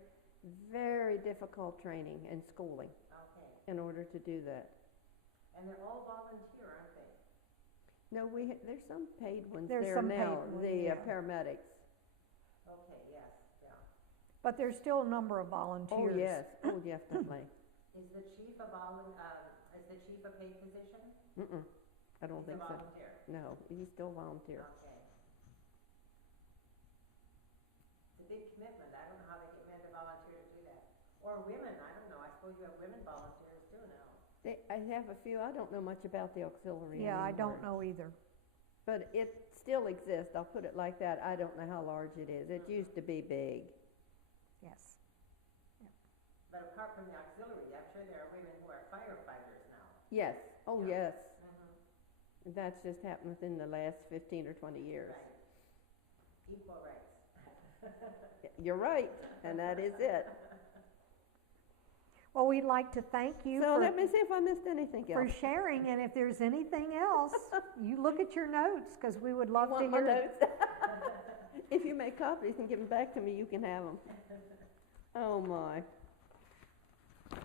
very difficult training and schooling Okay. in order to do that. And they're all volunteer, aren't they? No, there's some paid ones There's there some now, paid ones, the yeah. Paramedics. Okay, yes, yeah. But there's still a number of Oh, volunteers. yes, oh, definitely. Is the chief a paid position? I don't He's think a so. volunteer? No, he's still volunteer. Okay. The a big commitment. I don't know how they get men to volunteer to do that. Or women, I don't know. I suppose you have women volunteers too now. I have a few. I don't know much about the auxiliary Yeah, I anymore. don't know either. But it still exists. I'll put it like that. I don't know how large it is. It used to be big. Yes. But apart from the auxiliary, I'm sure there are women who are firefighters now. Yes. Oh, Yeah. yes. That's just happened within the last 15 or 20 years. Right. Equal rights. You're right, and that is it. Well, we'd like to thank you So let me see if I missed anything for else. sharing, and if there's anything else, you look at your notes, because we would love You to want my hear it. notes? If you make copies and give them back to me, you can have them. Oh, my.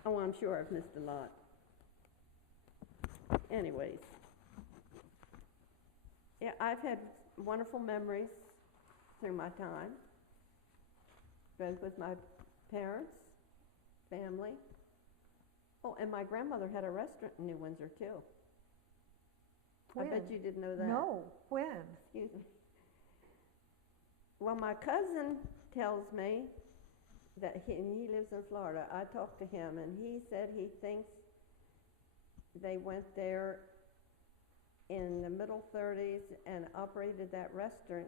Oh, I'm sure I've missed a lot. Anyways. Yeah, I've had wonderful memories through my time, both with my parents, family. Oh, and my grandmother had a restaurant in New Windsor, too. When? I bet you didn't know that. No, when? Excuse me. Well, my cousin tells me that he lives in Florida. I talked to him, and he said he thinks they went there in the middle 30s and operated that restaurant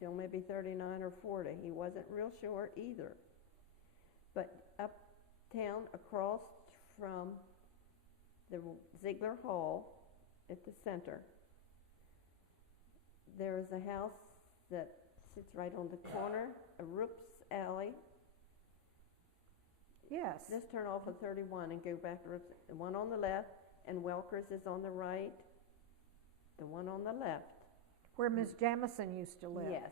till maybe 39 or 40. He wasn't real sure either. But uptown, across from the Ziegler Hall at the center, there is a house that sits right on the corner of Roop's Alley. Yes. Just turn off of 31 and go back to Roop's. The one on the left, and Welker's is on the right. The one on the left. Where Miss Jamison used to live. Yes.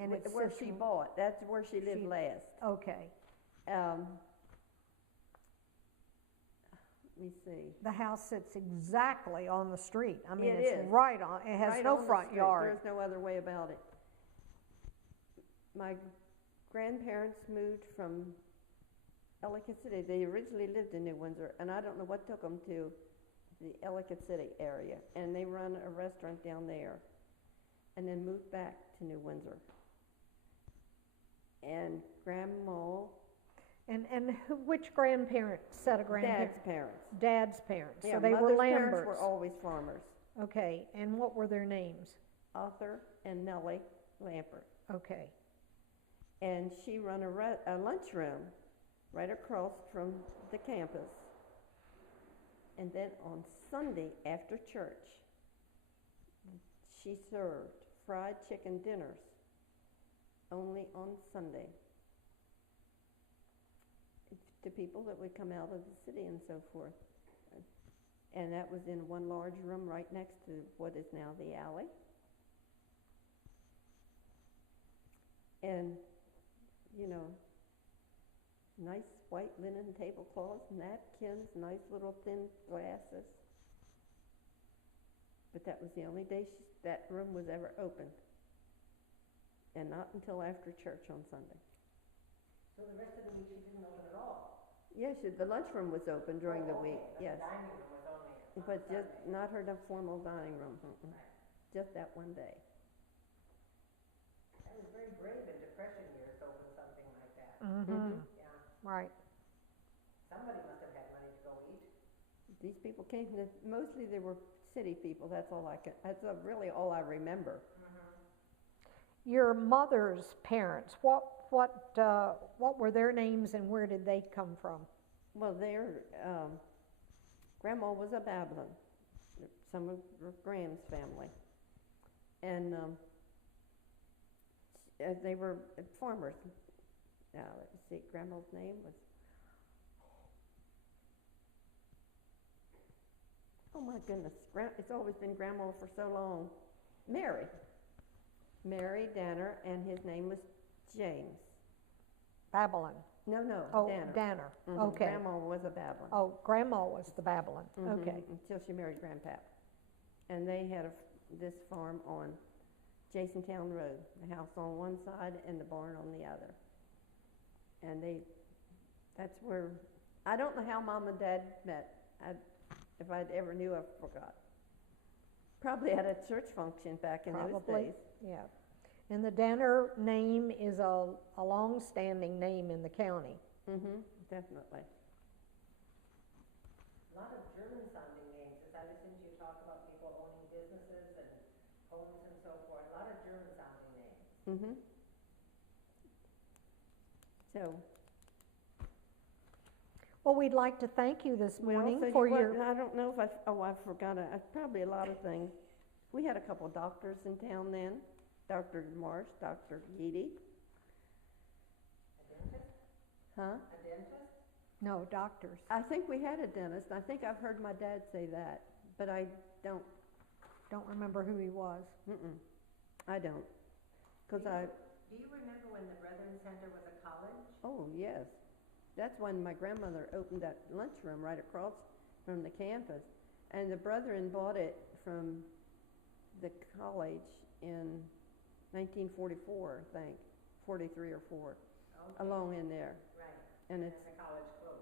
And it's where she bought. That's where she lived last. Okay. Let me see. The house sits exactly on the street. I mean, It it's is. right on. It has Right no on the front street. yard. There's no other way about it. My grandparents moved from Ellicott City. They originally lived in New Windsor, and I don't know what took them to the Ellicott City area, and they run a restaurant down there, and then moved back to New Windsor. And Grandma, And which set of grandparents? Dad's parents. Dad's parents. Yeah, So they were Mother's Lamberts. parents were always farmers. Okay. And what were their names? Arthur and Nellie Lampert. Okay. And she run a lunchroom right across from the campus. And then on Sunday after church, she served fried chicken dinners only on Sunday to people that would come out of the city and so forth. And that was in one large room right next to what is now the alley. And, you know, nice white linen tablecloths, napkins, nice little thin glasses. But that was the only day that room was ever open. And not until after church on Sunday. So the rest of the week she didn't open at all? Yes, the lunchroom was open during the week, But yes. the dining room was only on But just Sunday. not her formal dining room, just that one day. That was very brave in Depression years to open something like that. Mm-hmm. Yeah. Right. Somebody must have had money to go eat. These people came from, mostly they were city people, that's really all I remember. Your mother's parents, what were their names and where did they come from? Well, Grandma was a Babylon, some of Graham's family. And they were farmers. Now, let's see, Grandma's name was, oh my goodness, it's always been Grandma for so long. Mary Danner, and his name was James. Babylon. No, Oh, Danner. Danner. Mhm. Okay. Grandma was a Babylon. Oh, Grandma was the Babylon. Mhm, Okay. until she married Grandpap. And they had this farm on Jasontown Road, the house on one side and the barn on the other. And that's where, I don't know how Mom and Dad met. If I ever knew, I forgot. Probably at a church function back in those Probably. days. Yeah. And the Danner name is a long-standing name in the county. Definitely. A lot of German-sounding names, as I listen to you talk about people owning businesses and homes and so forth, a lot of German-sounding names. So, Well, we'd like to thank you this morning so for you your... want- I don't know if I forgot, probably a lot of things. We had a couple of doctors in town then, Dr. Marsh, Dr. Yeedy. A dentist? Huh? A dentist? No, doctors. I think we had a dentist. I think I've heard my dad say that, but I don't. Don't remember who he was. I don't. Because Do you remember when the Brethren Center was a college? oh yes, that's when my grandmother opened that lunchroom right across from the campus, and the Brethren bought it from the college in 1944, I think, 43 or 4, along in there. Right. And And it's the college closed.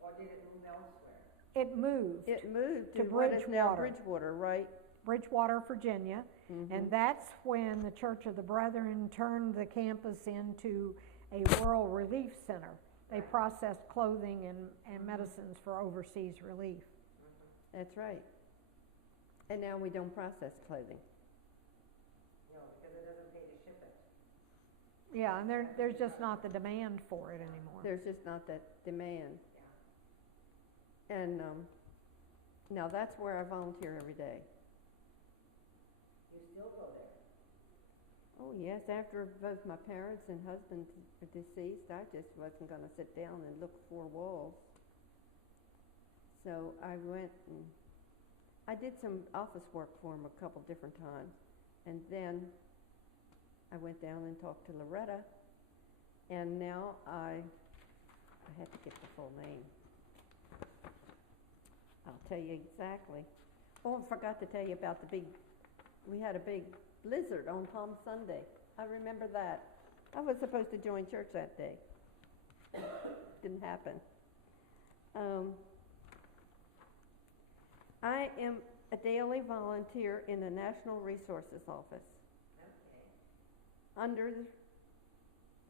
Or did it move elsewhere? It moved it moved to to what is now Bridgewater. Bridgewater, right? Bridgewater, Virginia, and that's when the Church of the Brethren turned the campus into a World Relief Center. They processed clothing and medicines for overseas relief. That's right. And now we don't process clothing. No, because it doesn't pay to ship it. Yeah, and there's just not the demand for it anymore. There's just not that demand. Yeah. And now that's where I volunteer every day. You still go there? Oh yes, after both my parents and husband are deceased, I just wasn't going to sit down and look four walls. So I went and I did some office work for him a couple different times. And then I went down and talked to Loretta. And now I had to get the full name. I'll tell you exactly. Oh, I forgot to tell you about we had a big blizzard on Palm Sunday. I remember that. I was supposed to join church that day. Didn't happen. I am a daily volunteer in the National Resources Office Okay. under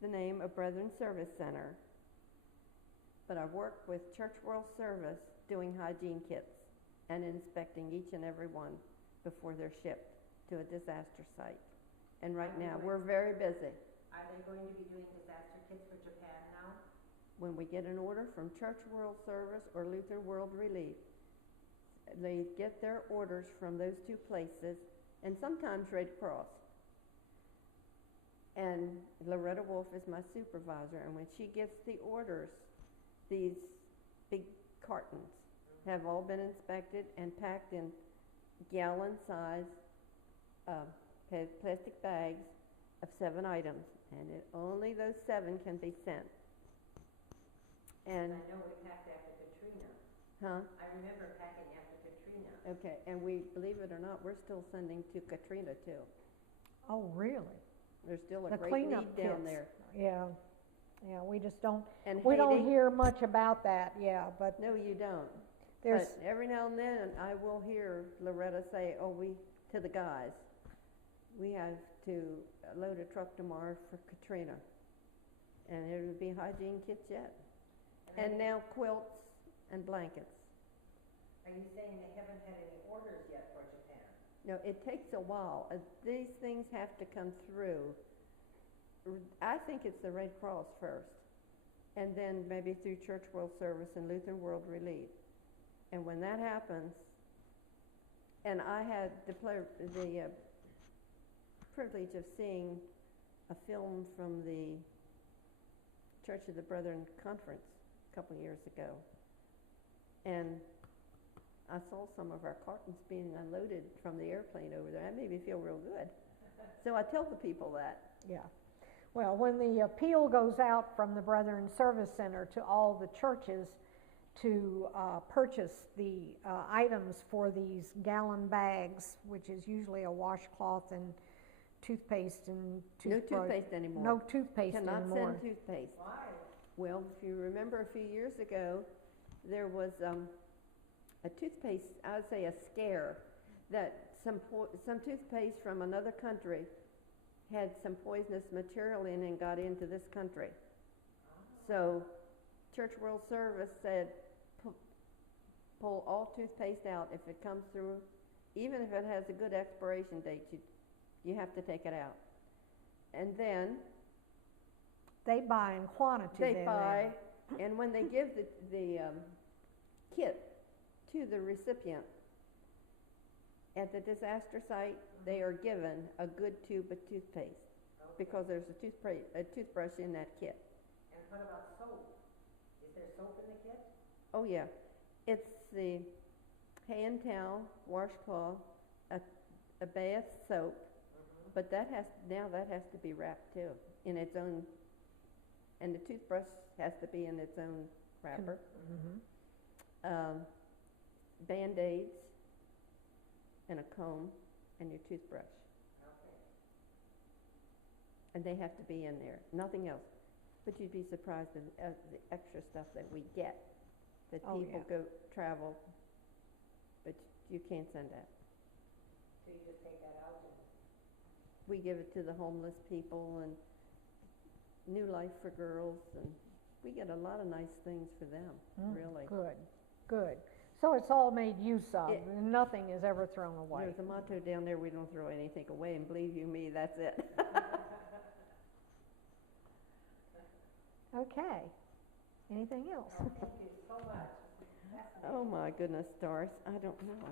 the name of Brethren Service Center, but I work with Church World Service doing hygiene kits and inspecting each and every one before they're shipped to a disaster site. And right now, we're very busy. Are they going to be doing disaster kits for Japan now? When we get an order from Church World Service or Lutheran World Relief, they get their orders from those two places, and sometimes Red Cross. And Loretta Wolf is my supervisor, and when she gets the orders, these big cartons have all been inspected and packed in gallon-size plastic bags of 7 items, and only those 7 can be sent. And I know we packed after Katrina. huh? I remember packing after Katrina. Okay, and we, believe it or not, we're still sending to Katrina too. Oh, really? There's still a The great cleanup need down kits. there. Yeah, we just don't, And we don't Haiti- hear much about that, yeah, but No, you don't. there's, But every now and then, I will hear Loretta say, to the guys, we have to load a truck tomorrow for Katrina. And it'll be hygiene kits yet. And now quilts and blankets. Are you saying they haven't had any orders yet for Japan? No, it takes a while. These things have to come through. I think it's the Red Cross first, and then maybe through Church World Service and Lutheran World Relief. And when that happens, and I had the privilege of seeing a film from the Church of the Brethren conference a couple years ago, and I saw some of our cartons being unloaded from the airplane over there. That made me feel real good. So I tell the people that. yeah. Well, when the appeal goes out from the Brethren Service Center to all the churches to purchase the items for these gallon bags, which is usually a washcloth and toothpaste and toothbrush. No toothpaste anymore. No toothpaste Cannot anymore. send toothpaste. Why? Well, if you remember a few years ago, there was a toothpaste, I would say a scare, that some toothpaste from another country had some poisonous material in and got into this country. So Church World Service said, pull all toothpaste out. If it comes through, even if it has a good expiration date, you have to take it out. And then They buy in quantity. they buy, and when they give the kit to the recipient at the disaster site, they are given a good tube of toothpaste because there's a toothbrush in that kit. And what about soap? Is there soap in the kit? Oh yeah, it's the hand towel, washcloth, a bath soap, but that has to be wrapped too in its own, and the toothbrush has to be in its own wrapper. Band-Aids and a comb and your toothbrush. Okay. And they have to be in there, nothing else. But you'd be surprised at the extra stuff that we get, that Oh, people yeah. go travel, but you can't send that. So you just take that out and We give it to the homeless people and New Life for Girls, and we get a lot of nice things for them, really. Good, good. So it's all made use of, It- and nothing is ever thrown away. There's a motto down there, we don't throw anything away, and believe you me, that's it. Okay. Anything else? thank you so much. Oh my goodness, Doris, I don't know.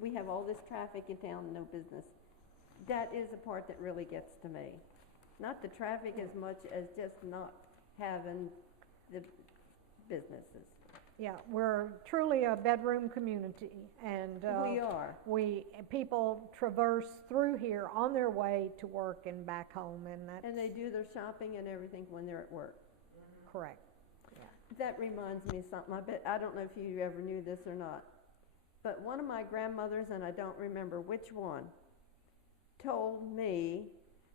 We have all this traffic in town and no business. That is the part that really gets to me. Not the traffic as much as just not having the businesses. Yeah, we're truly a bedroom community, and We are. people traverse through here on their way to work and back home, and that's And they do their shopping and everything when they're at work. correct. That reminds me of something. I don't know if you ever knew this or not, but one of my grandmothers, and I don't remember which one, told me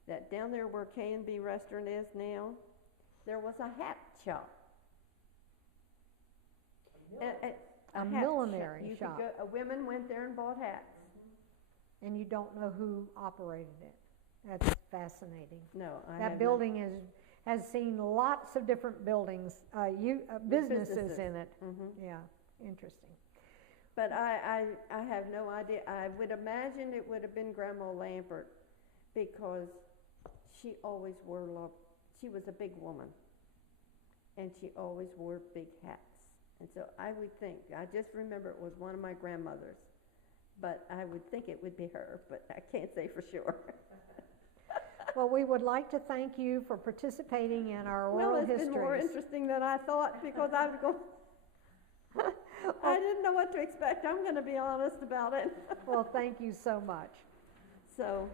that down there where K&B Restaurant is now, there was a hat shop. A hat millinery You shop. could go, women went there and bought hats. And you don't know who operated it. That's fascinating. No, I That haven't. building has seen lots of different buildings, businesses in it. Mhm. Yeah, interesting. But I have no idea. I would imagine it would have been Grandma Lambert because she always wore she was a big woman, and she always wore big hats. And so I would think, I just remember it was one of my grandmothers, but I would think it would be her, but I can't say for sure. Well, we would like to thank you for participating in our Well, oral it's been more histories. interesting than I thought because I was going, I didn't know what to expect. I'm going to be honest about it. Well, thank you so much. So